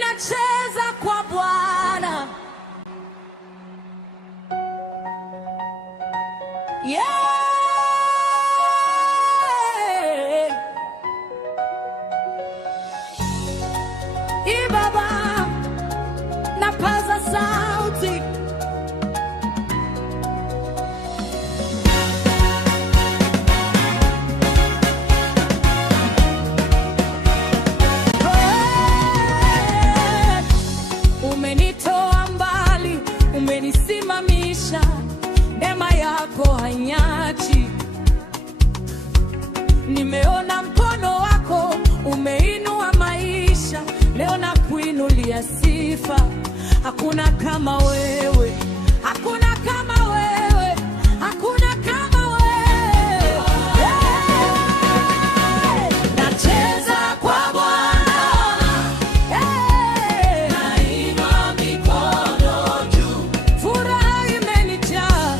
nacheza kwa Bwana. Yeah. Baba, napaza sauti. Umenitoa mbali, umenisimamisha, neema yako hainyachi. Nimeona mkono wako, umeinua maisha, leo nakuinulia sifa. Hakuna kama wewe, hakuna kama wewe, hakuna kama wewe. Nacheza kwa Bwana, nainua mikono juu, furaha imenijaa.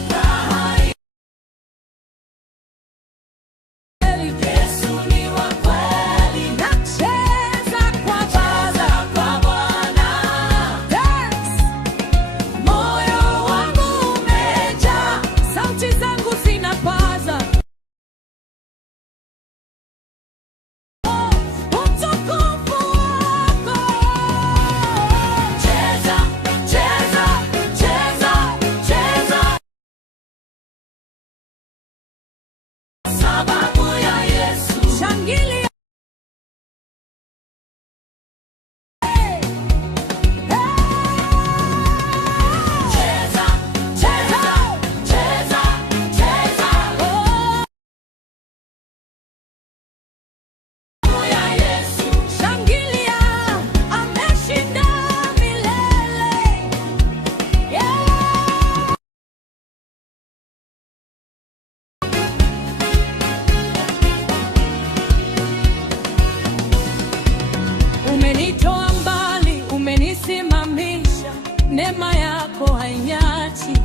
Yesu ni wa kweli, nacheza kwa Bwana. Moyo wangu umejaa, sauti zangu zinapaza utukufu wako. Cheza, cheza, cheza, cheza, sababu ya Yesu. Shangilia. Cheza, cheza, cheza, cheza, sababu ya Yesu. Shangilia, ameshinda milele. Umenitoa mbali, umenisimamisha, neema yako hainyachi.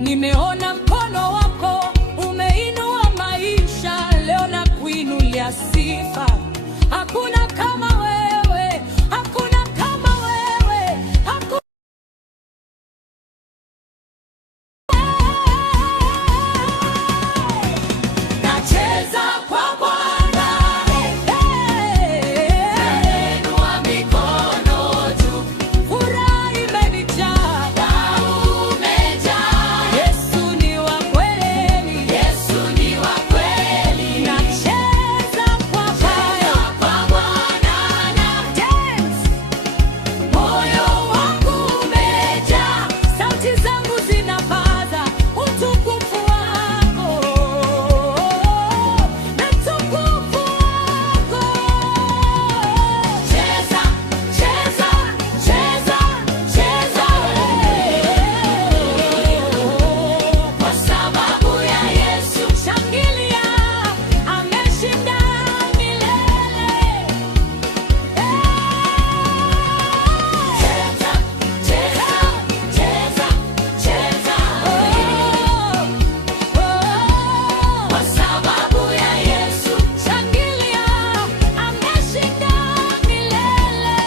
Nimeona mkono wako, umeinua maisha, leo nakuinulia sifa. Hakuna kama wewe, hakuna kama wewe, hakuna. Nacheza kwa Bwana, nainua mikono juu, furaha imenijaa. Yesu ni wa kweli, Yesu ni wa kweli. Nacheza kwa Bwana, na dance. Moyo wangu umejaa, sauti zangu zinapaza utukufu wako, na utukufu wako. Cheza, cheza, cheza, cheza, kwa sababu ya Yesu. Shangilia, ameshinda milele. Cheza, cheza, cheza, cheza, kwa sababu ya Yesu. Shangilia, ameshinda milele.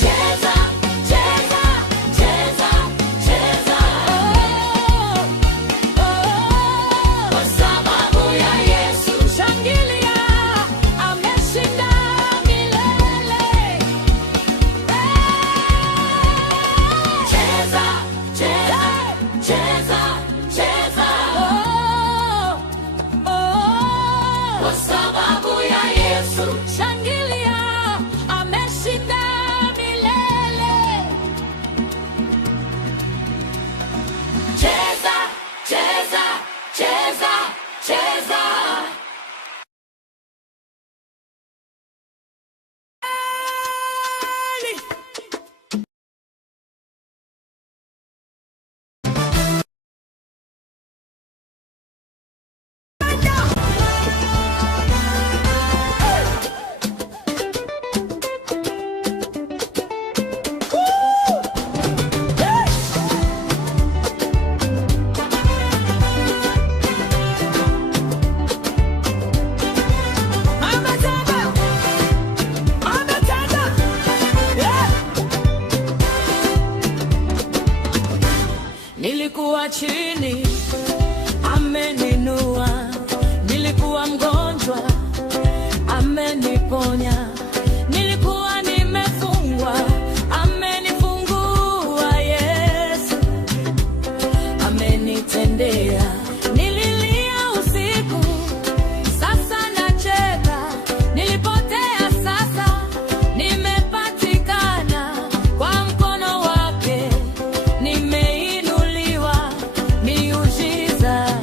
Cheza, cheza, cheza, cheza, kwa sababu ya Yesu. Shangilia, ameshinda milele. Cheza, cheza, cheza, cheza, kwa sababu ya Yesu. Shangilia, ameshinda milele. Cheza, cheza, cheza, cheza. chini, ameninua. Nilikuwa mgonjwa, ameniponya. Nilikuwa nimefungwa, amenifungua. Yesu amenitendea. Nililia usiku, sasa nacheka. Nilipotea, sasa nimepatikana. Kwa mkono wake nimeinuliwa. Miujiza.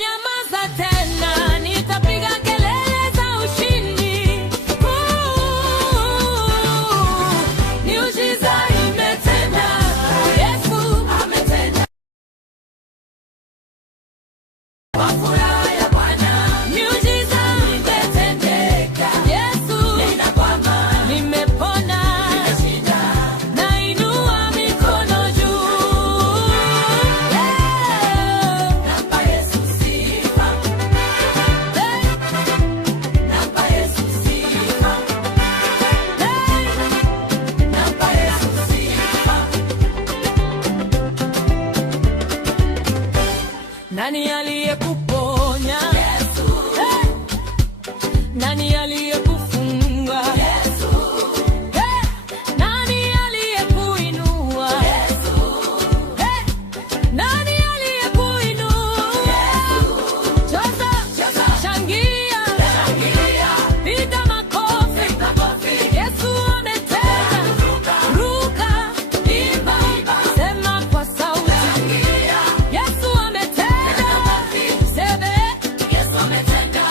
Nyamaza tena, nitapiga kelele za ushindi. Miujiza imetenda. Yesu ametenda. Kwa furaha ya Bwana, miujiza imetendeka. Yesu ninakwama, nimepona, nimeshinda. Nainua mikono juu. Nampa Yesu sifa. Nampa Yesu sifa. Nampa Yesu sifa. Nani aliyekuponya? Yesu. Nani aliyekufunga? Yesu. Nani aliyekuinua? Yesu. Nani aliyekuinua? Yesu. Cheza, shangilia, piga makofi. Yesu ametenda. Ruka, imba, sema kwa sauti. Yesu ametenda. Sema, Yesu ametenda.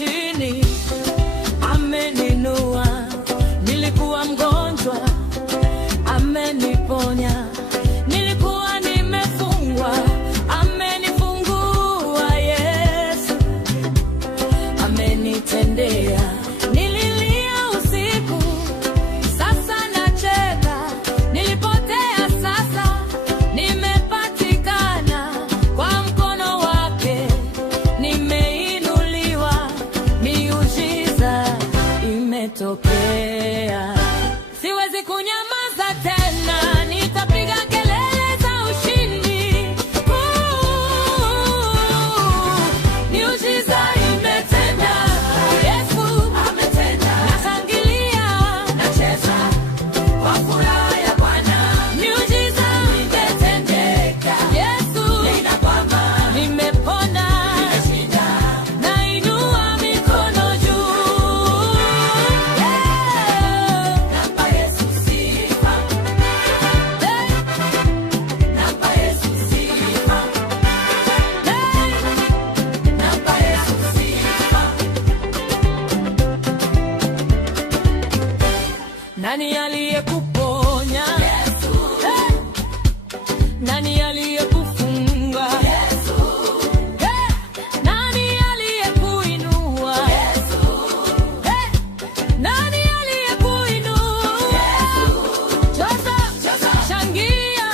chini, ameninua. Nilikuwa mgonjwa, ameniponya. Nilikuwa nimefungwa, amenifungua. Yesu amenitendea. Nililia usiku, sasa nacheka. Nilipotea, sasa nimepatikana. Kwa mkono wake nimeinuliwa. Miujiza imetokea. Siwezi kunyamaza tena, nitapiga kelele za ushindi. Miujiza imetenda. Yesu ametenda. Nashangilia, nacheza kwa furaha ya Bwana. Miujiza imetendeka. Yesu ninakwama, nimepona, nimeshinda. Nainua mikono juu. Nampa Yesu sifa. Nampa Yesu sifa. Nampa Yesu sifa. Nani aliyekuponya? Yesu. Nani aliyekufunga? Yesu. Nani aliyekuinua? Yesu. Nani aliyekuinua? Yesu. Cheza, shangilia,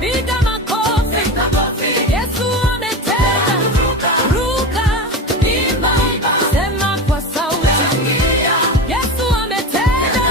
piga makofi. Yesu ametenda. Ruka, imba, sema kwa sauti. Yesu ametenda.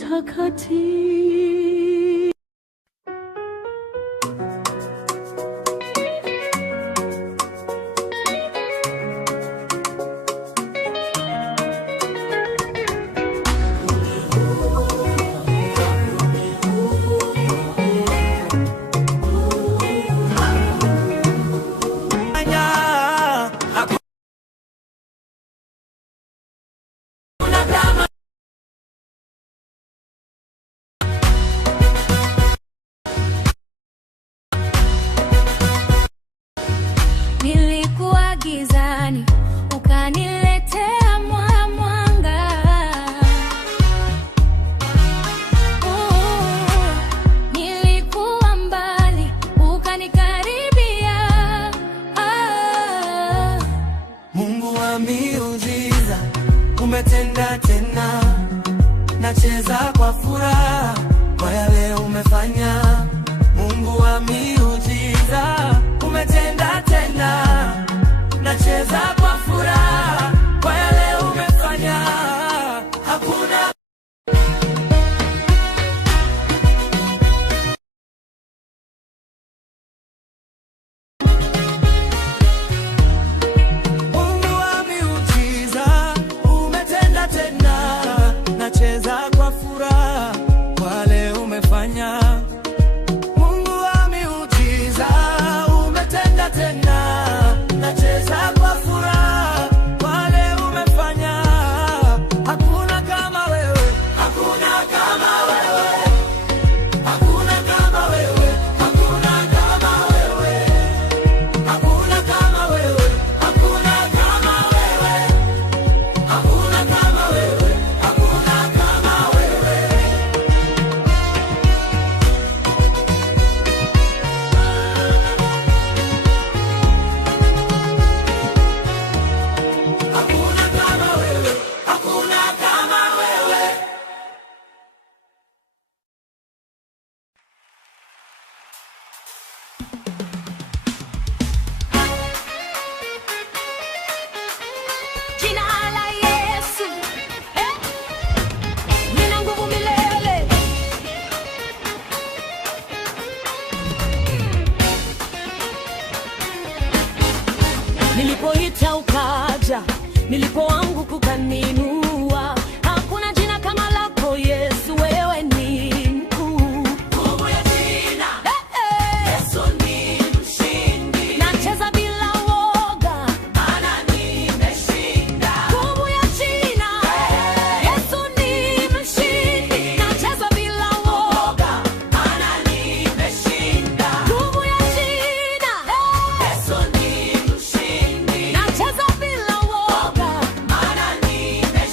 mtakatifu. Nilikuwa gizani, ukaniletea mwanga. Nilikuwa mbali, ukanikaribia. Mungu wa miujiza, umetenda tena. Nacheza kwa furaha kwa yale umefanya. Mungu wa miujiza, umetenda tena. Nacheza kwa furaha kwa yale umefanya. Hakuna Mungu wa miujiza, umetenda tena. Nacheza kwa furaha kwa yale umefanya. Mungu wa miujiza, umetenda tena. Nacheza kwa furaha kwa yale umefanya. Hakuna kama wewe, hakuna kama wewe, hakuna kama wewe, hakuna kama wewe, hakuna kama wewe, hakuna kama wewe, hakuna kama wewe, hakuna kama wewe. Hakuna kama wewe, hakuna kama wewe. Jina la Yesu, lina nguvu milele. Nilipoita ukaja, nilipoanguka ukaninua. Hakuna jina kama lako Yesu, wewe ni mkuu. Nguvu ya jina Yesu ni mshindi. Nacheza bila woga, Maana nimeshinda. nguvu ya jina Yesu ni mshindi. Nacheza bila woga, Maana nimeshinda. nguvu ya jina Yesu ni mshindi. nacheza bila woga, Maana nimeshinda.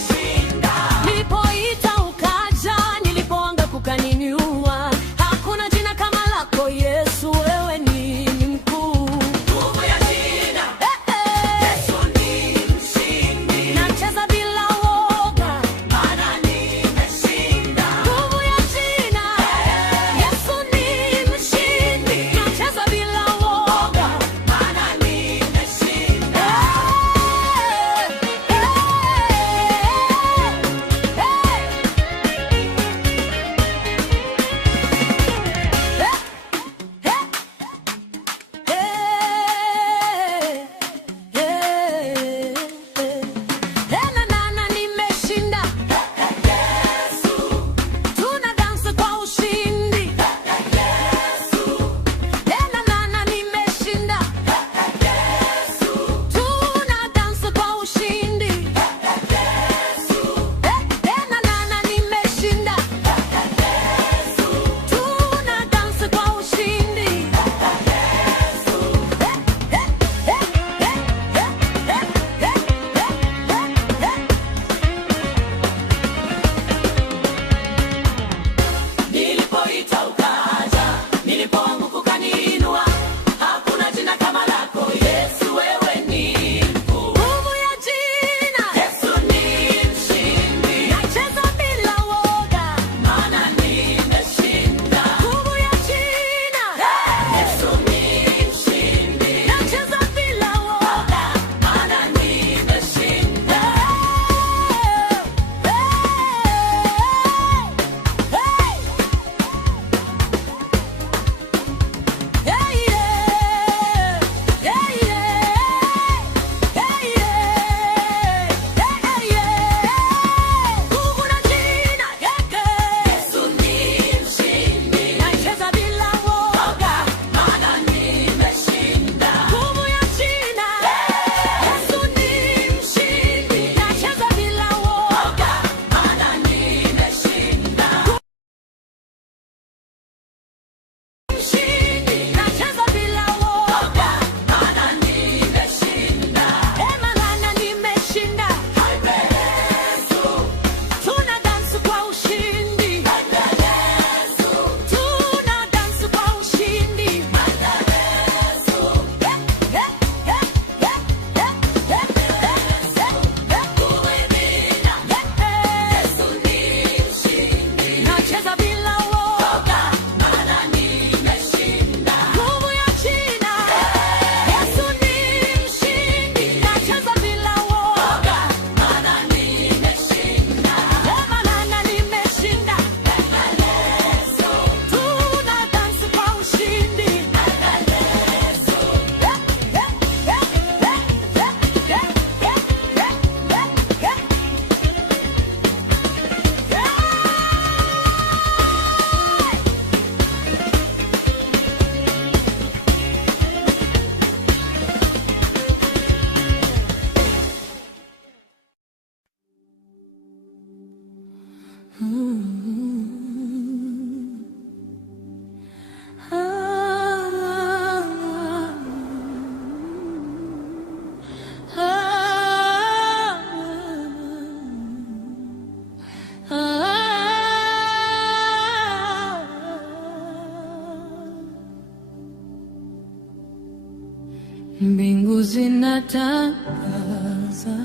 natangaza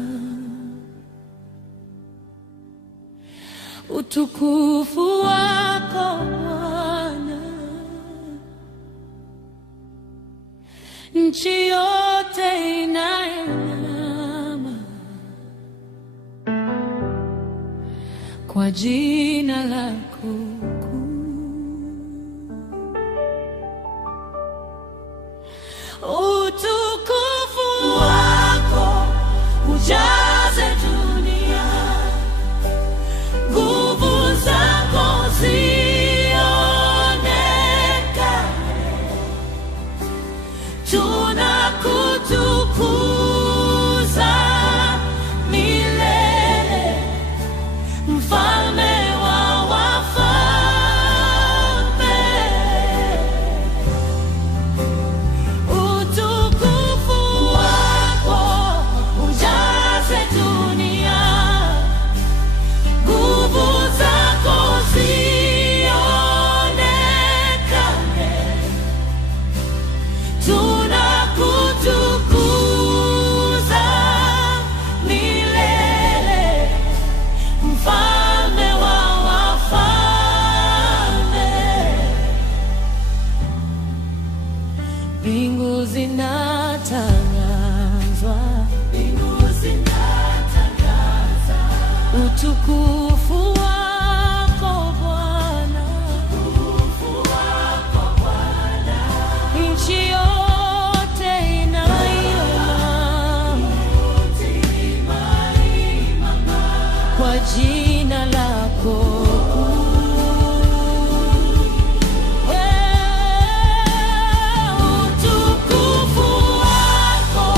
utukufu wako Bwana, nchi yote inainama kwa jina lako kuu. Utukufu wako ujaze dunia, nguvu zako zionekane, tunakutukuza milele, mfalme wa wafalme. Utukufu wako ujaze dunia, nguvu zako zionekane, tunakutukuza milele, mfalme wa wafalme. Mbingu zinatangazwa, utukufu wako Bwana, nchi yote inaimama kwa jina lako. Utukufu wako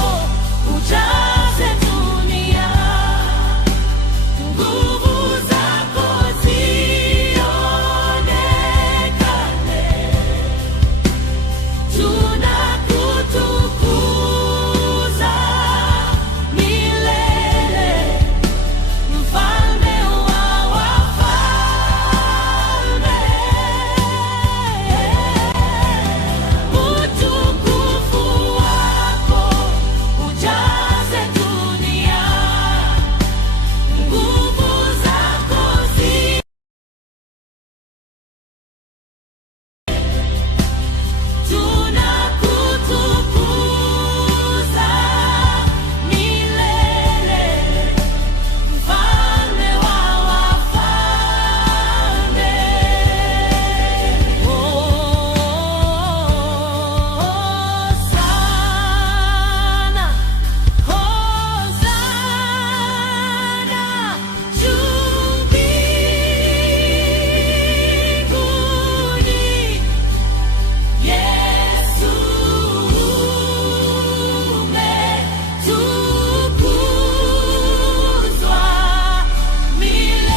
ujaze dunia, nguvu zako zionekane, tunakutukuza milele, mfalme wa wafalme. Utukufu wako ujaze dunia, nguvu zako tunakutukuza milele, mfalme wa wafalme. Hosana, Hosana juu mbinguni. Yesu umetukuzwa milele.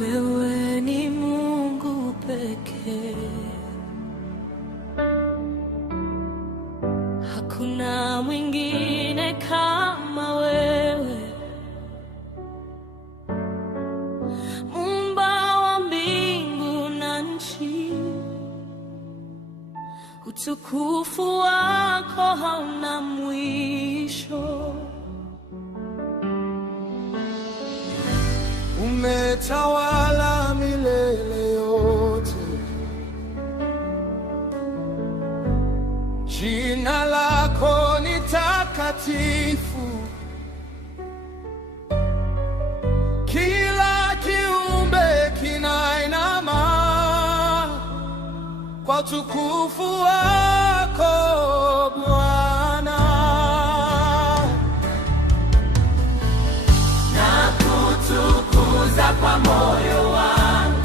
Wewe ni Mungu pekee, hakuna mwingine kama wewe, Muumba wa mbingu na nchi. utukufu wako hauna mwisho. Umetawala milele yote, jina lako ni takatifu. Kila kiumbe kinainama kwa utukufu wako Bwana. Nakutukuza kwa moyo wangu,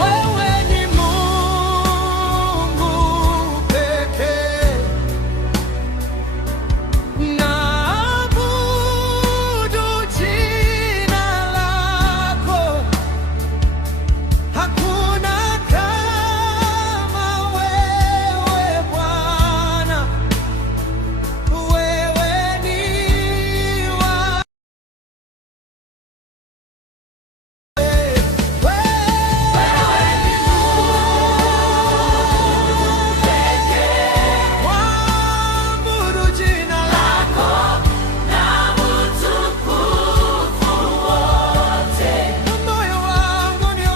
wewe ni Mungu pekee. Naabudu jina lako, hakuna kama wewe Bwana. Wewe ni wa waabudu jina lako na utukufu wote. Moyo wangu ni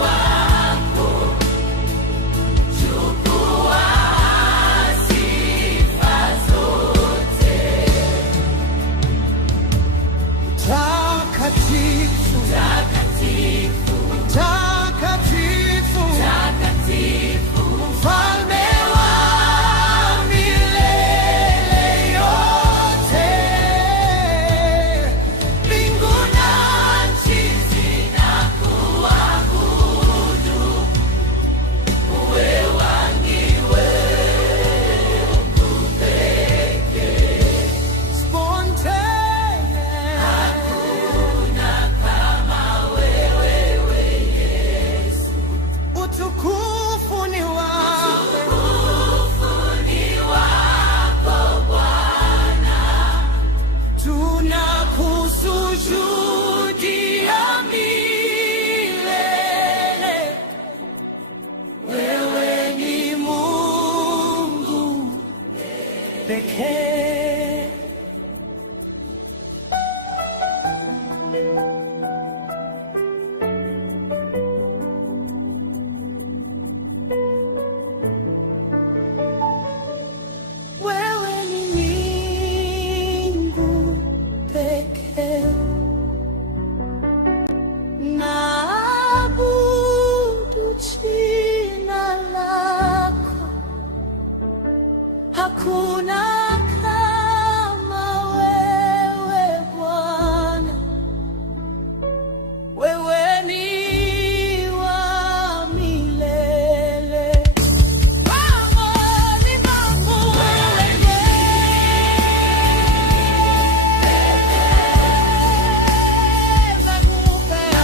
wako, chukua sifa zote. Takatifu, takatifu, takatifu, takatifu, Mfalme wa milele yote. Mbingu na nchi zinakuabudu, wewe wangiwe spontaneous. Hakuna kama wewe Yesu. Utukufu ni wako, Bwana. Tunakusujudia milele. Wewe ni Mungu pekee. Wewe ni Mungu pekee. Naabudu jina lako, hakuna kama wewe Bwana. Wewe ni wa milele. Wewe ni Mungu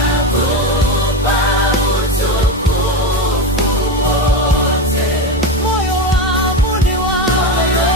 nakupa utukufu wote. Moyo wangu ni wako.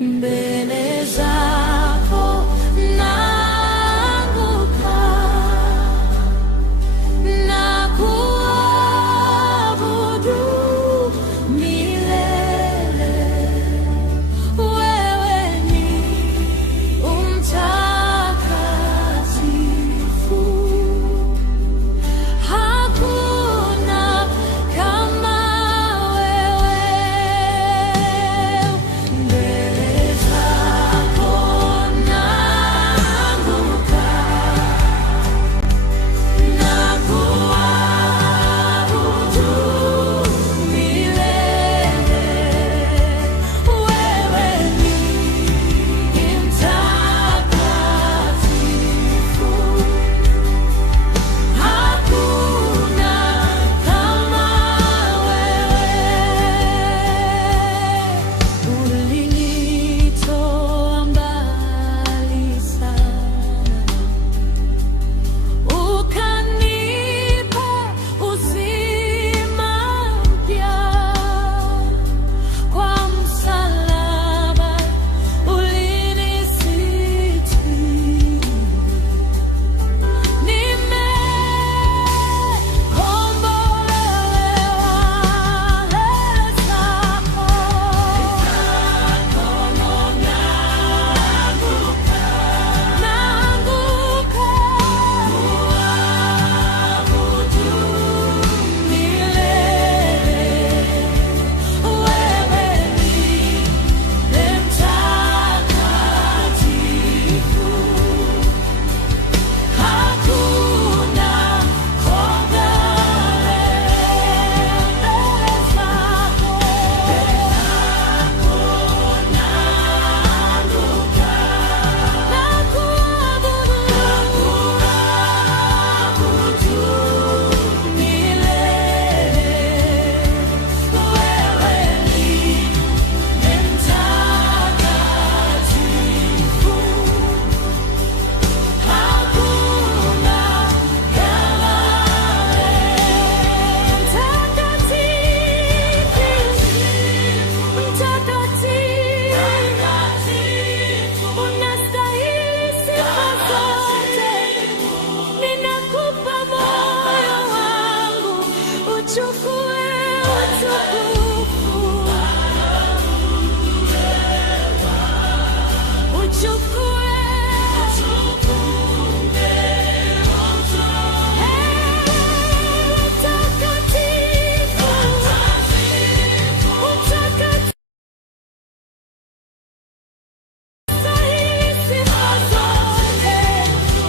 mbele zako naanguka na kuabudu milele. Wewe ni mtakatifu, hakuna kama wewe. Mbele zako naanguka na kuabudu milele. Wewe ni mtakatifu, hakuna kama wewe. Ulinitoa mbali sana, ukanipa uzima mpya. Kwa msalaba ulinisitiri, nimekombolewa mbele zako. Naanguka kuabudu milele. Wewe ni mtakatifu, hakuna konga mbele zako. Naanguka na kuabudu milele. Wewe ni mtakatifu, hakuna kama mtakatifu, unastahili sifa zote. Ninakupa moyo wangu, uchukue utukufu, uchukue mtakatifu, unastahili sifa zote.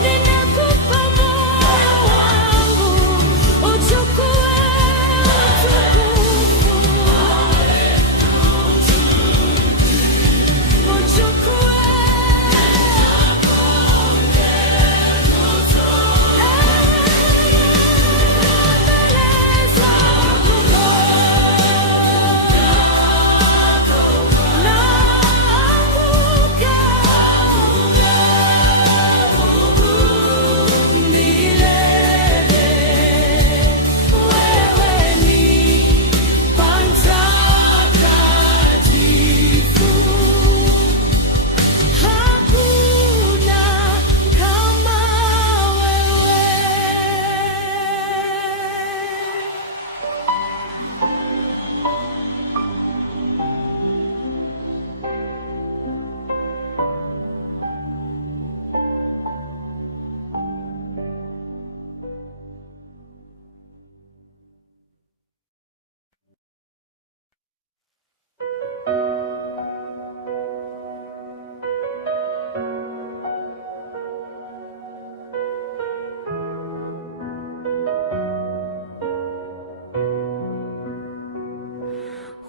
Ninakupa moyo wangu, uchukue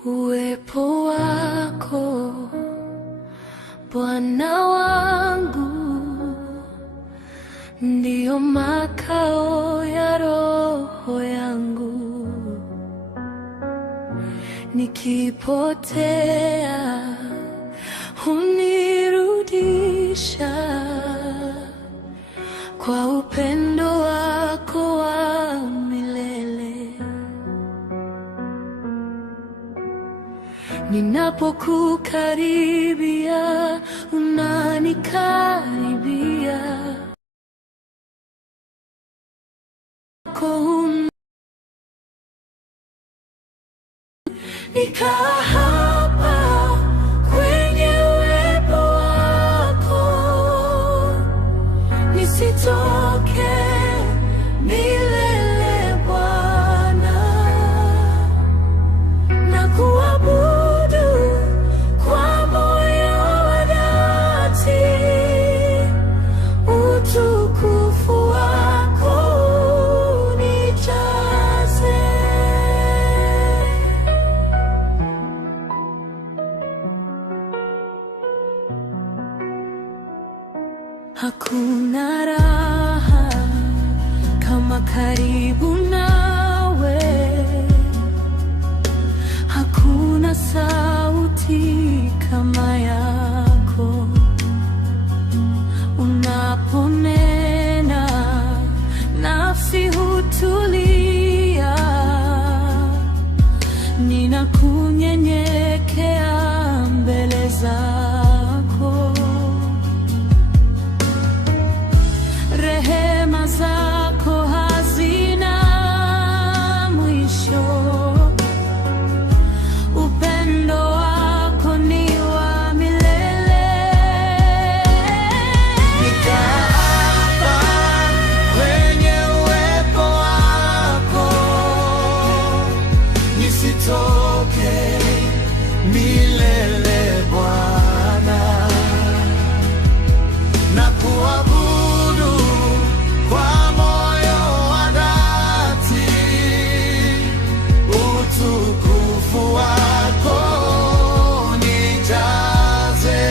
Uwepo wako Bwana wangu ndiyo makao ya roho yangu. Nikipotea hunirudisha kwa upendo wako wa milele. ninapokukaribia, unanikaribia. Nikaa hapa kwenye uwepo wako, nisitoke milele Bwana, na kuabudu kwa moyo wa dhati, utukufu wako unijaze. Hakuna raha kama karibu nawe, hakuna sauti kama yako. Unaponena nafsi hutulia, ninakunyenyekea mbele zako. Rehema zako hazina mwisho, upendo wako ni wa milele. Nikaa hapa kwenye uwepo wako, nisitoke milele Bwana, na kuabudu kwa moyo wa dhati, utukufu wako unijaze.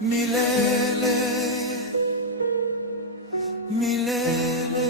Milele, milele.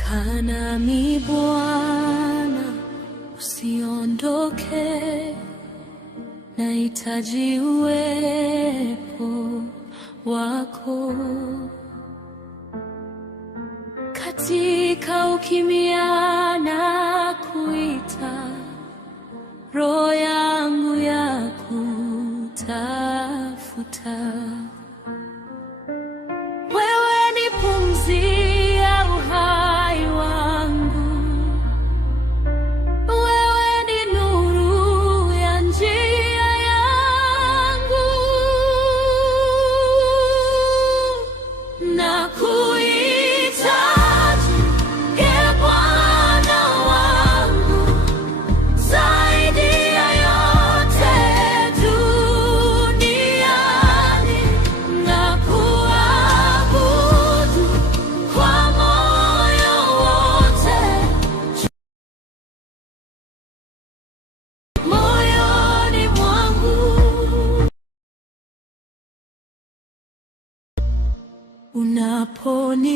Kaa nami Bwana, usiondoke, nahitaji uwepo wako. Katika ukimya na kuita, roho yangu ya kutafuta. Wewe ni pumzi ya uhai wangu, wewe ni nuru ya njia yangu. Nakuhitaji, Ee Bwana wangu, zaidi ya yote duniani. Nakuabudu kwa moyo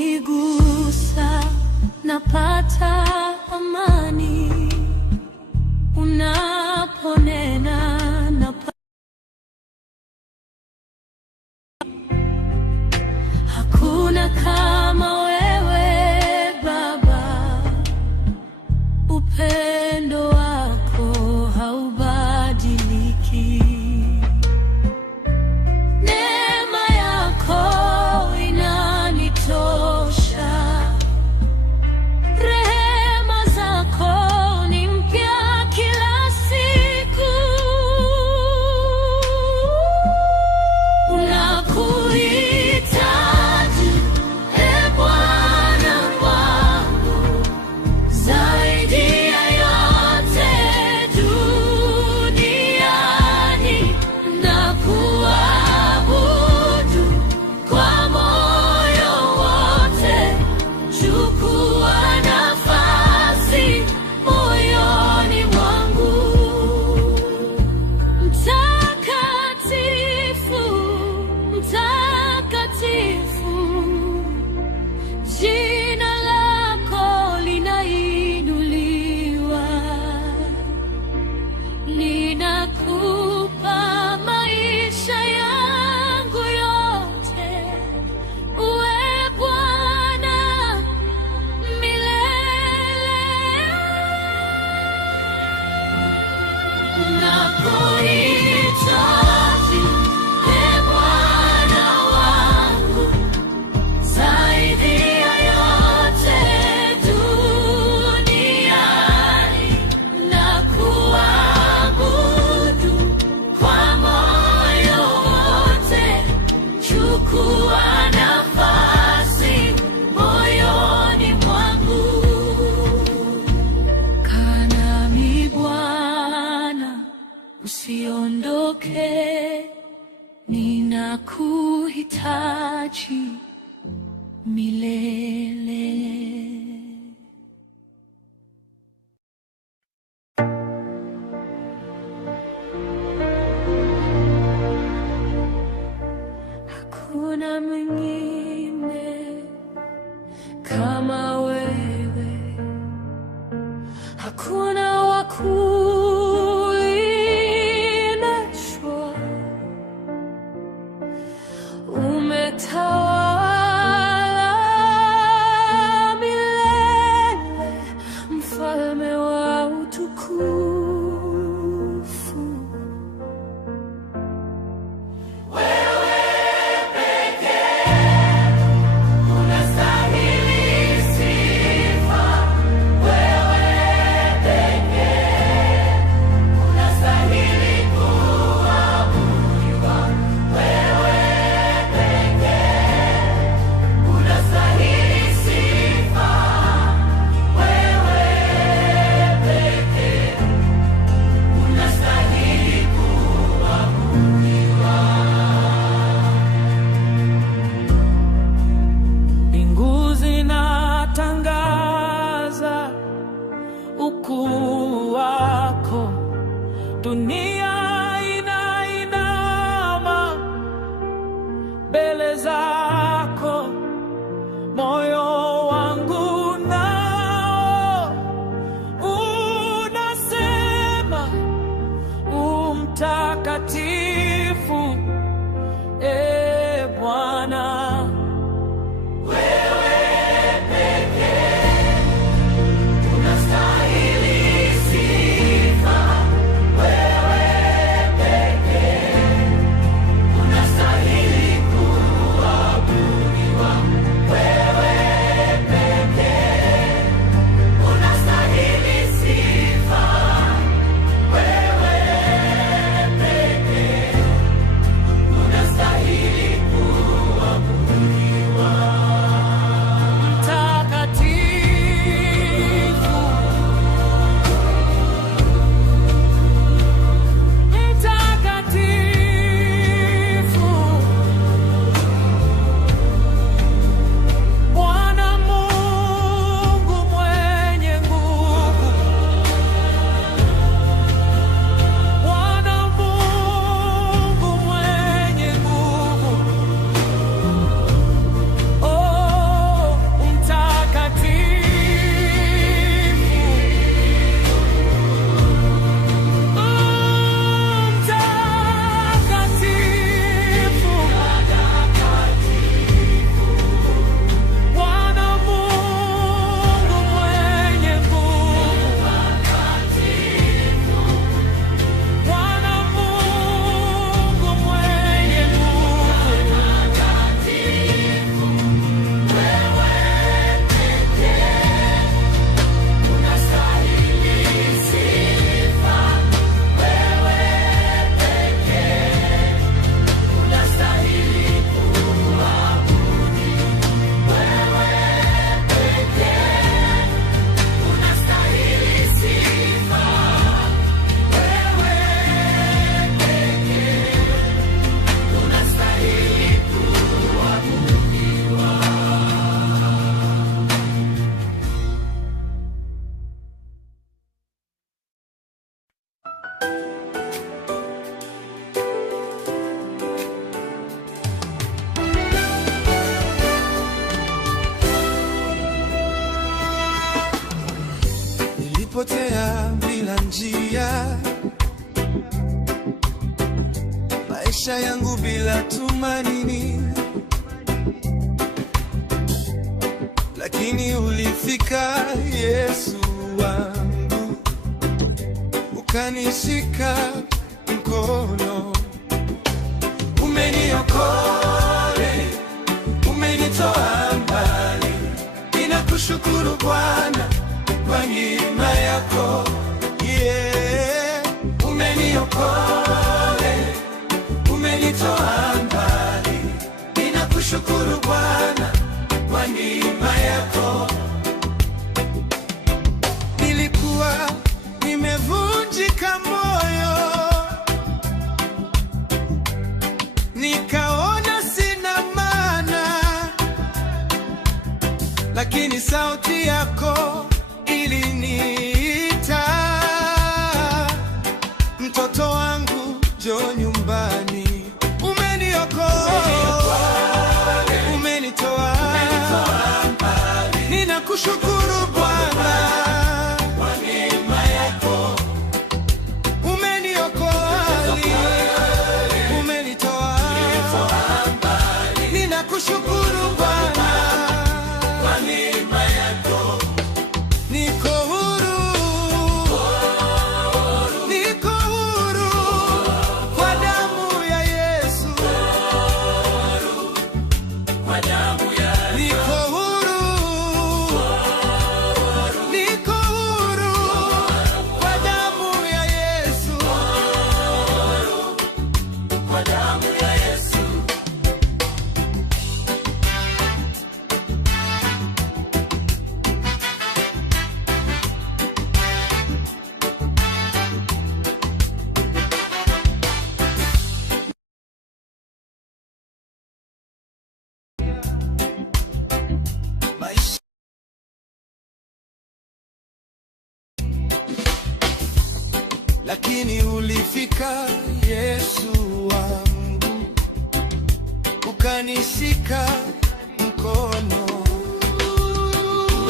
Unaponigusa napata amani, unaponena hakuna kama wewe Baba, upendo wako haubadiliki. Neema yako inanitosha, rehema zako ni mpya kila siku. Unakuhitaji e Bwana wangu, zaidi ya yote duniani, na kuabudu kwa moyo wote. Chukua nafasi moyoni mwangu. Mtakatifu, mtakatifu, jina lako linainuliwa. Ninakupa maisha yangu yote, uwe Bwana milele. Nakuhitaji e Bwana wangu, zaidi ya yote duniani, na kuabudu kwa moyo wote. Chukua nafasi moyoni mwangu. Kaa nami Bwana, usiondoke, ninakuhitaji milele. Hakuna mwingine kama wewe, hakuna wa kulinganishwa. Umetawala milele, mfalme wa utukufu. Unastahili maisha yangu bila tumaini, lakini ulifika Yesu wangu, ukanishika mkono, umeniokoa, umenitoa mbali. Ninakushukuru Bwana kwa neema yako, umeniokoa, umenitoa mbali. Ninakushukuru Bwana kwa neema yako. Nilikuwa nimevunjika moyo, nikaona sina maana, lakini sauti yako iliniita, mtoto wangu njoo nyumbani. Umeniokoa, umenitoa mbali. Ninakushukuru Bwana kwa neema yako. Umeniokoa, umenitoa mbali. Ninakushukuru Bwana kwa neema yako. Niko huru, niko huru kwa damu ya Yesu. Niko huru, niko huru kwa damu ya Yesu. Maisha, lakini ulifika Yesu wangu, ukanishika mkono.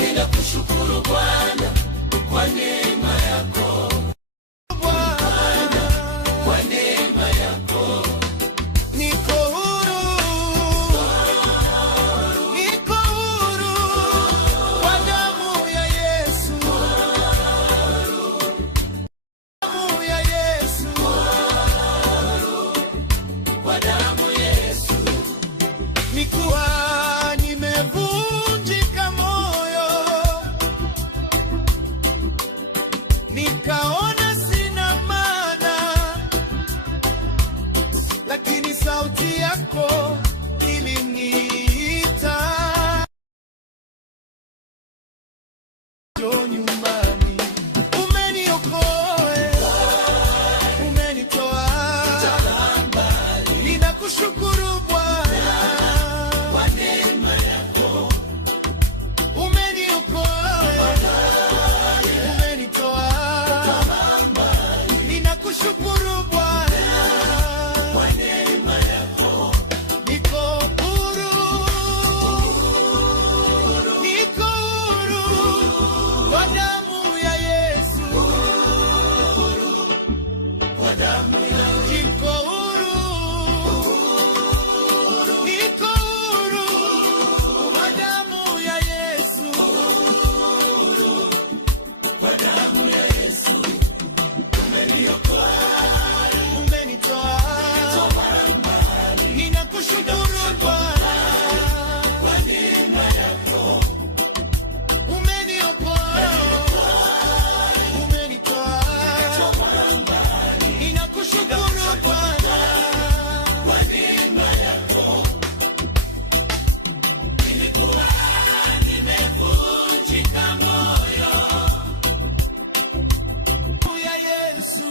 Ninakushukuru Bwana kwa neema yako, Bwana kwa neema yako. Niko huru, niko huru kwa damu ya Yesu. Damu ya Yesu, kwa damu ya Yesu. Nikuwa nimevunjika moyo, nikaona sina maana, lakini sauti yako iliniita, njoo nyumbani. Umeniokoa, umenitoa mbali. Ninakushukuru Bwana kwa neema yako. Umeniokoa, umenitoa mbali. Ninakushukuru Bwana kwa neema yako. Niko huru, niko huru kwa damu ya Yesu. Niko huru, niko huru kwa damu ya Yesu. Umeniokoa, umenitoa mbali. Ninakushukuru Bwana kwa neema yako. Umeniokoa, umenitoa mbali. Ninakushukuru Bwana kwa neema yako. Nilikuwa nimevunjika moyo, ya Yesu.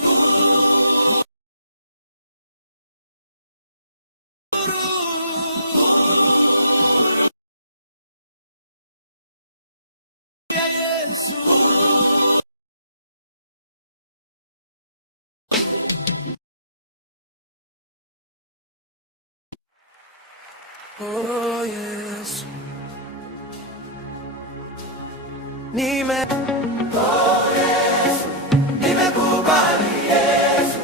Ya Yesu. Oh Yesu, nimekubali Yesu.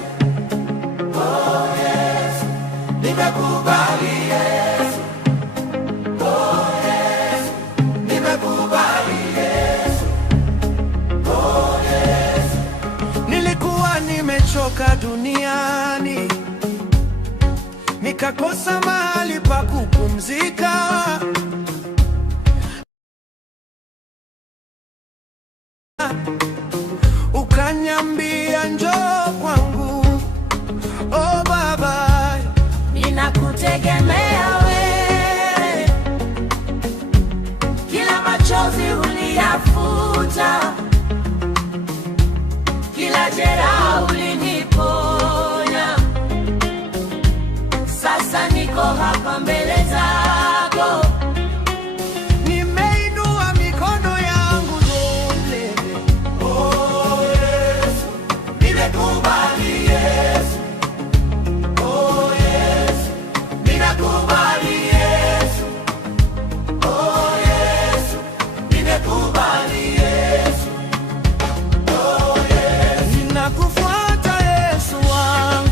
Oh Yesu, duniani, nikakosa mahali pa kupumzika. Ukaniambia njoo kwangu, oh Baba, ninakutegemea wewe, kila machozi uliyafuta, kila jeraha uliniponya. Sasa niko hapa mbele zako, nimeinua mikono yangu mbele. Oh Yesu, nimekubali Yesu. Oh Yesu, ninakubali Yesu. Oh Yesu, nimekubali Yesu. Oh Yesu, ninakufuata Yesu wangu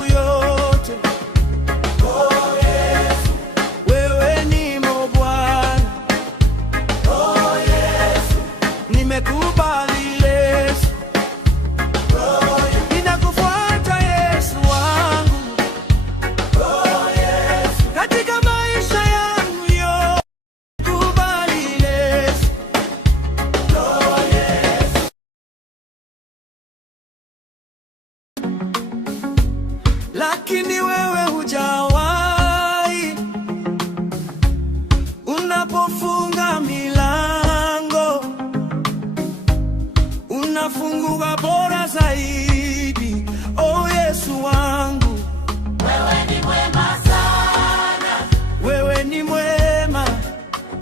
yote. Oh Yesu, wewe ni Bwana. Oh Yesu, nimekubali Yesu. Oh Yesu, ninakufuata Yesu wangu. Oh Yesu, katika maisha yangu yote kubali Yesu. Oh Yesu, lakini wewe hujawahi. Unapofunga milango, unafungua bora zaidi. Oh Yesu wangu, wewe ni mwema sana, wewe ni mwema,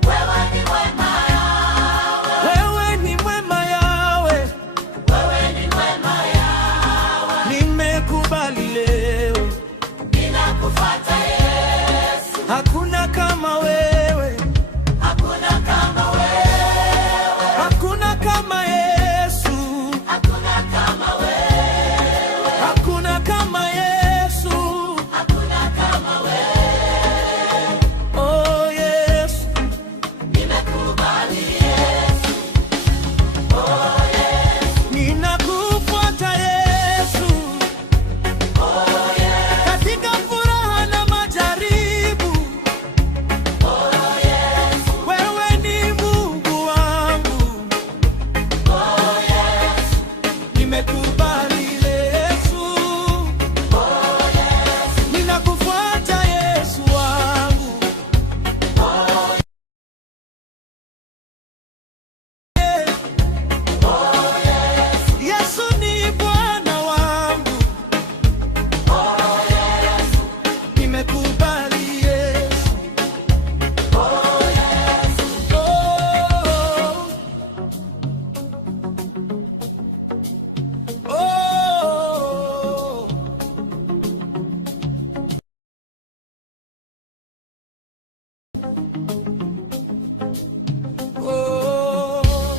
wewe ni mwema Yawe, wewe ni mwema Yawe. wewe ni mwema Yawe. Nimekubali leo, Ninakufuata Yesu, hakuna kama wewe, hakuna kama wewe, hakuna kama Yesu, hakuna kama wewe, hakuna kama Yesu. hakuna kama wewe. Oh Yesu, Nimekubali Yesu, oh Yesu, ninakufuata Yesu, oh Yesu, katika furaha na majaribu. oh Yesu, Wewe ni Mungu wangu. oh Yesu, Nimekubali Yesu, oh Yesu, ninakufuata Yesu wangu. oh Yesu, Yesu ni Bwana wangu. oh Yesu, Nimekubali Yesu. oh Yesu. Oh. Oh. Oh.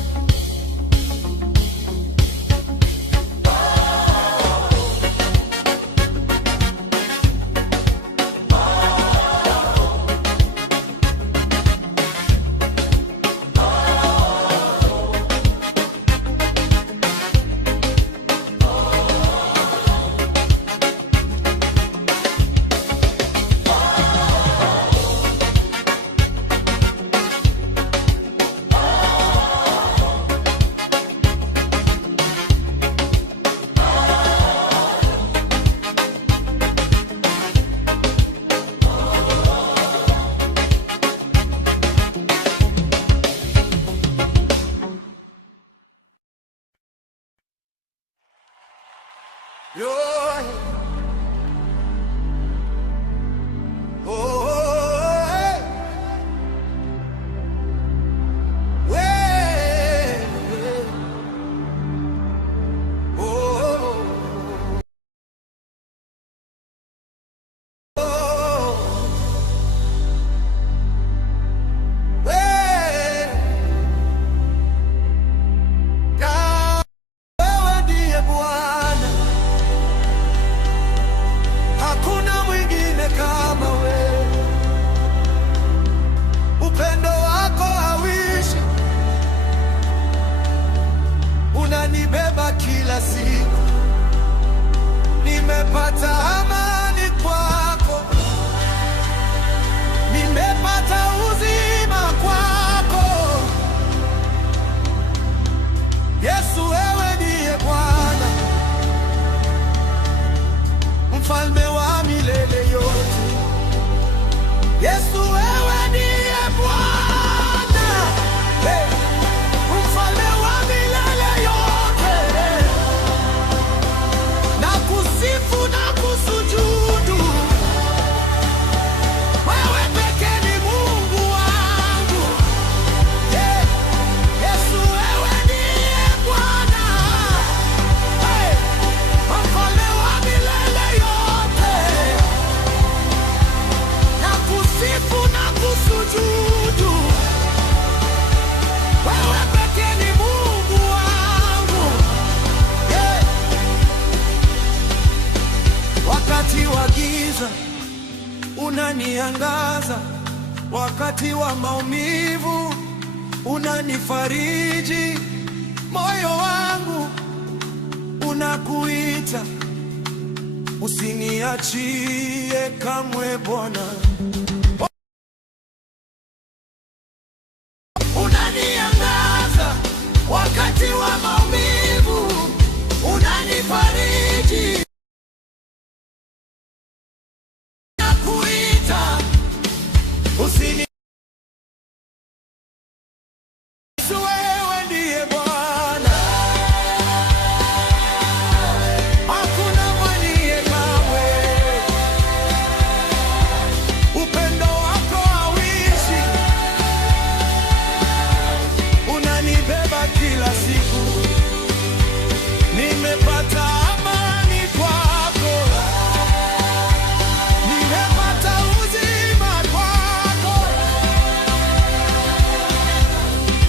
Yesu wewe ndiye Bwana, mfalme wa milele yote, na kusifu na kusujudu. Wewe pekee ni Mungu wangu. Yesu wewe ndiye Bwana, mfalme wa milele yote, na kusifu na kusujudu. Wewe pekee ni Mungu wangu. Wakati wa giza unaniangaza, wakati wa maumivu unanifariji. Moyo wangu unakuita, usiniachie kamwe Bwana. Unaniangaza wakati wa maumivu, unanifariji. Nakuita, usini wewe ndiye Bwana, hakuna mwenye kamwe. Upendo wako hauishi, unanibeba kila siku. Nimepata amani kwako, nimepata uzima kwako.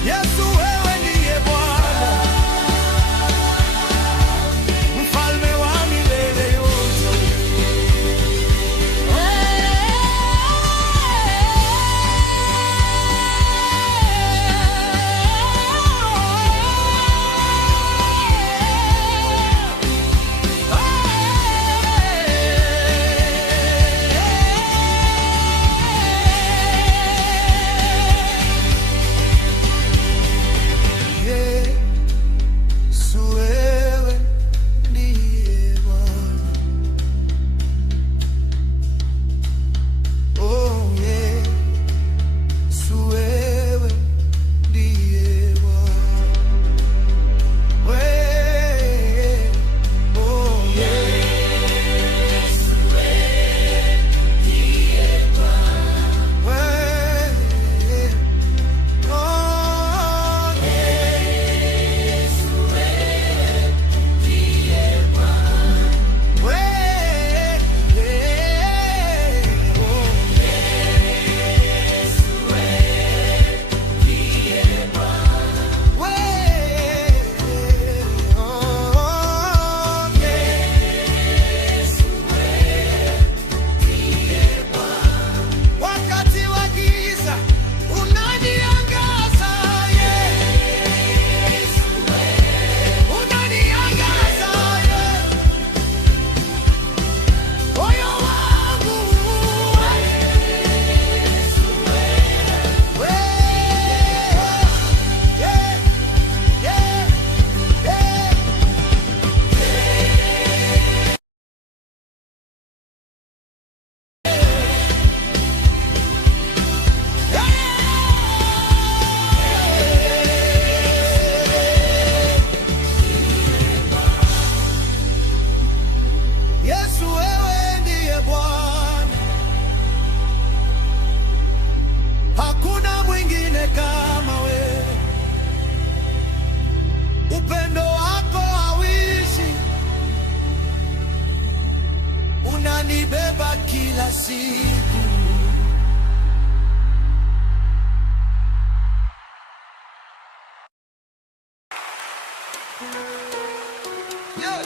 Yesu wewe ndiye Bwana, mfalme wa milele yote. Yesu wewe ndiye Bwana. Oh, Yesu wewe ndiye Bwana. Wewe, oh, Yesu wewe ndiye Bwana. Wewe, oh, Yesu wewe ndiye Bwana. Wewe, oh, Yesu wewe ndiye Bwana. Wakati wa giza unaniangaza, Yesu unaniangaza, moyo wangu Yesu wewe, Yesu wewe ndiye Bwana, hakuna mwingine kama wewe. Upendo wako hauishi, unanibeba kila siku. Yeah.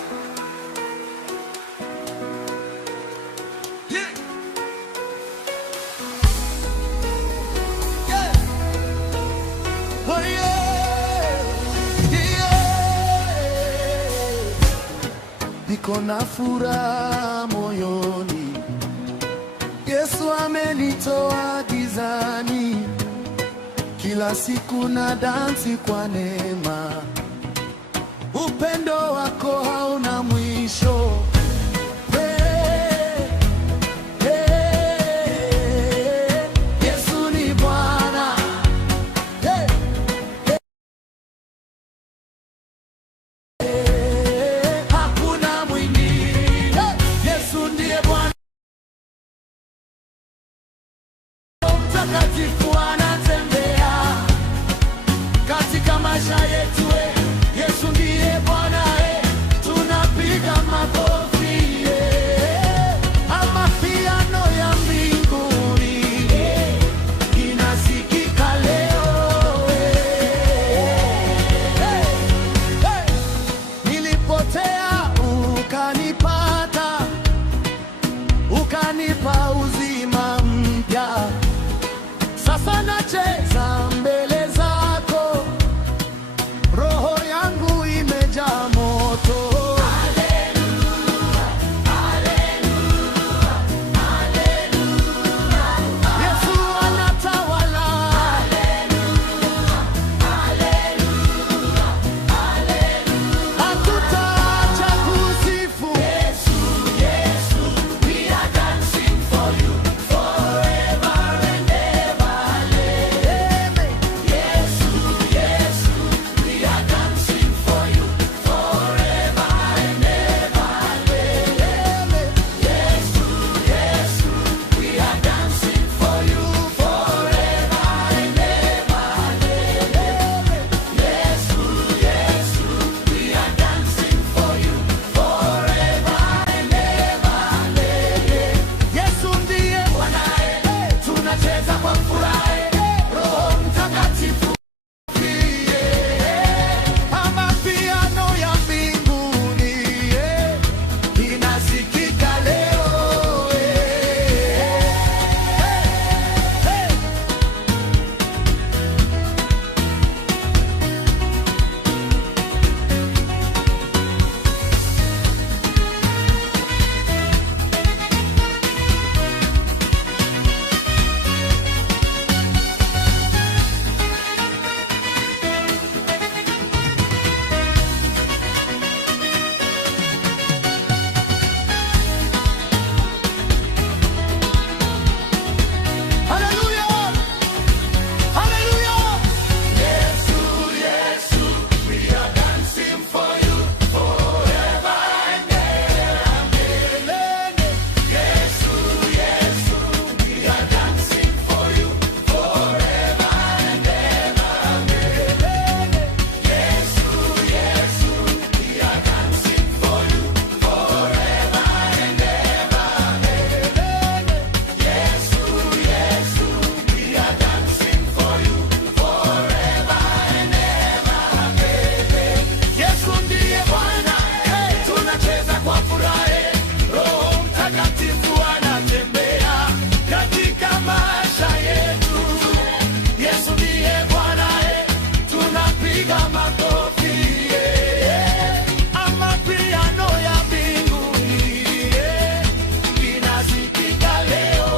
Yeah. Yeah. Oh, yeah. Yeah. Niko na furaha moyoni, Yesu amenitoa gizani, kila siku na dansi kwa neema. Upendo wako hauna mwisho. Hey, hey, Mtakatifu anatembea katika maisha yetu. Yesu ndiye Bwana, tunapiga makofi. Amapiano ya mbinguni inasikika leo. Nilipotea ukanipata, ukanipa uzima mpya. Sasa nacheza mbele zako, roho yangu imejaa moto. Yesu anatawala. Hatutaacha kusifu. We are dancing for you forever and ever. Yesu, Yesu, we are dancing for you forever and ever. Yesu, Yesu, we are dancing for you forever and ever. Yesu, Yesu, we are dancing for you forever and ever. Yesu ndiye Bwana, tunacheza kwa furaha. Roho Mtakatifu amapiano ya mbinguni inasikika leo. Hallelujah! Hallelujah! Yesu, Yesu, we are dancing for you forever and ever. Yesu, Yesu, we are dancing for you forever and ever. Yesu, Yesu, we are dancing for you forever and ever. Yesu, Yesu, we are dancing for you forever and ever. Yesu ndiye Bwana, tunacheza kwa furaha. Roho Mtakatifu anatembea katika maisha yetu. Yesu ndiye Bwana, tunapiga makofi. Amapiano ya mbinguni inasikika leo.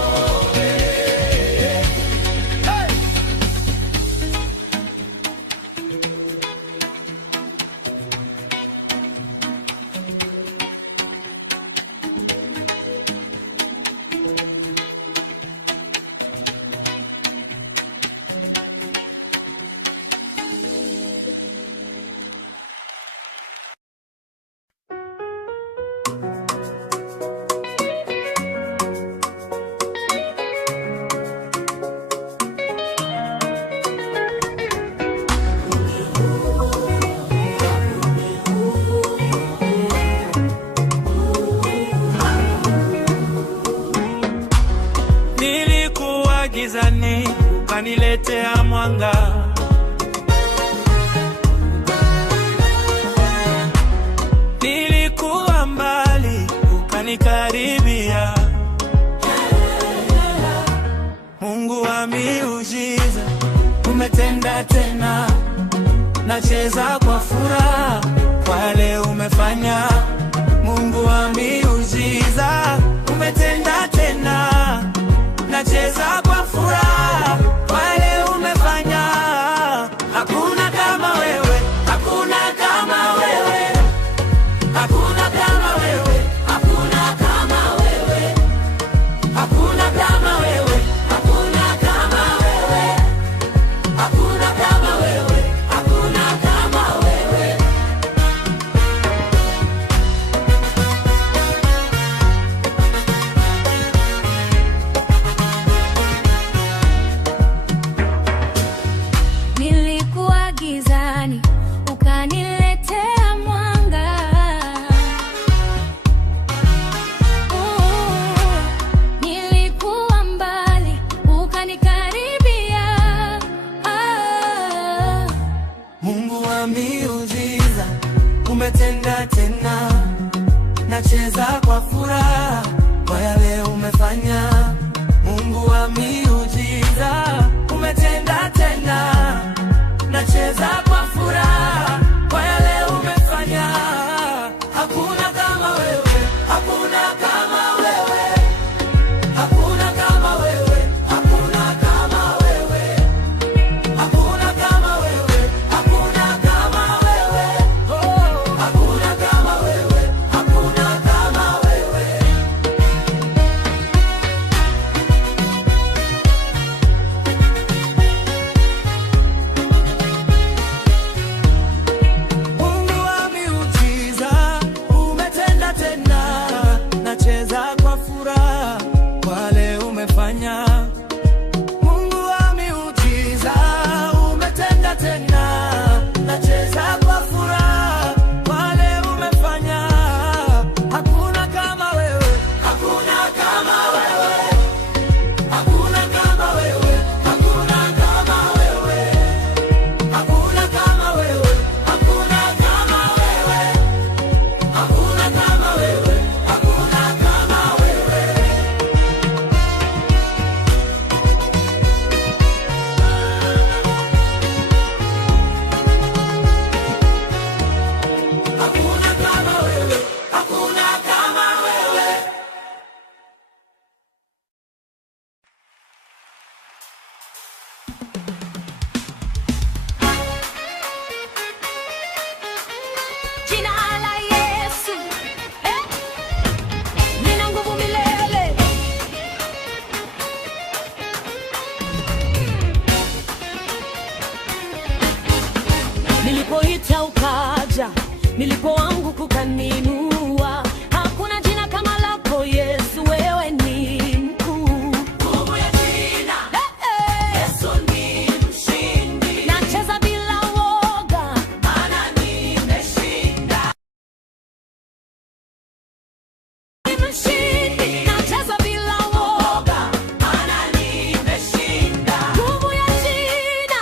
Nilikuwa gizani, ukaniletea mwanga. Nilikuwa mbali, ukanikaribia. Mungu wa miujiza, umetenda tena. Nacheza kwa furaha kwa yale umefanya. Mungu wa miujiza, umetenda tena. Nacheza kwa furaha kwa yale umefanya. Hakuna kama wewe, hakuna kama wewe, hakuna kama wewe, hakuna kama wewe, hakuna kama wewe, hakuna kama wewe, hakuna kama wewe, hakuna kama wewe. nilipoanguka ukaninua. Hakuna jina kama lako Yesu, wewe ni mkuu. Nguvu ya jina Yesu ni mshindi. Nacheza bila woga, Maana nimeshinda. mshindi. Nacheza bila woga, Maana nimeshinda. nguvu ya jina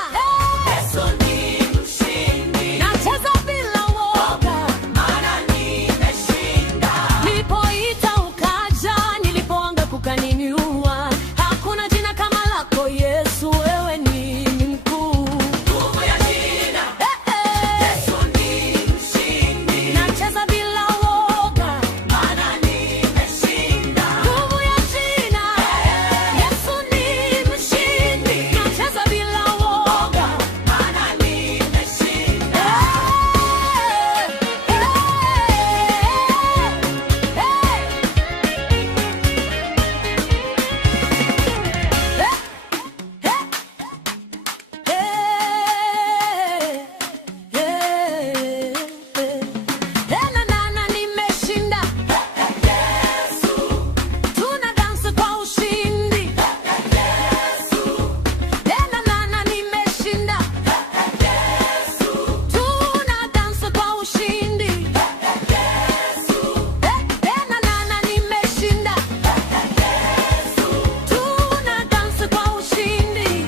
Yesu ni mshindi. nacheza bila woga. Maana nimeshinda. Nilipoita ukaja, nilipoanguka ukaninua. Hakuna jina kama lako Yesu, wewe ni mkuu. Nguvu ya jina Yesu ni mshindi. Nacheza bila woga, Maana nimeshinda. nguvu ya jina Yesu ni mshindi. Nacheza bila woga, Maana nimeshinda. Nimeshinda. Tuna dansi kwa ushindi. Nimeshinda. Tuna dansi kwa ushindi. Nimeshinda. Tuna dansi kwa ushindi.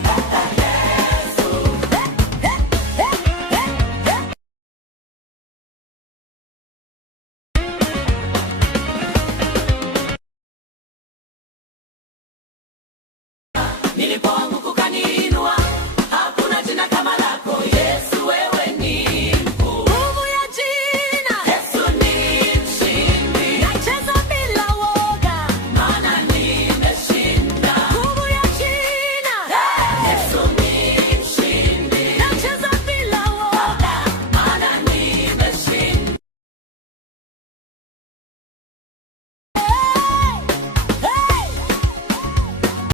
Nilipo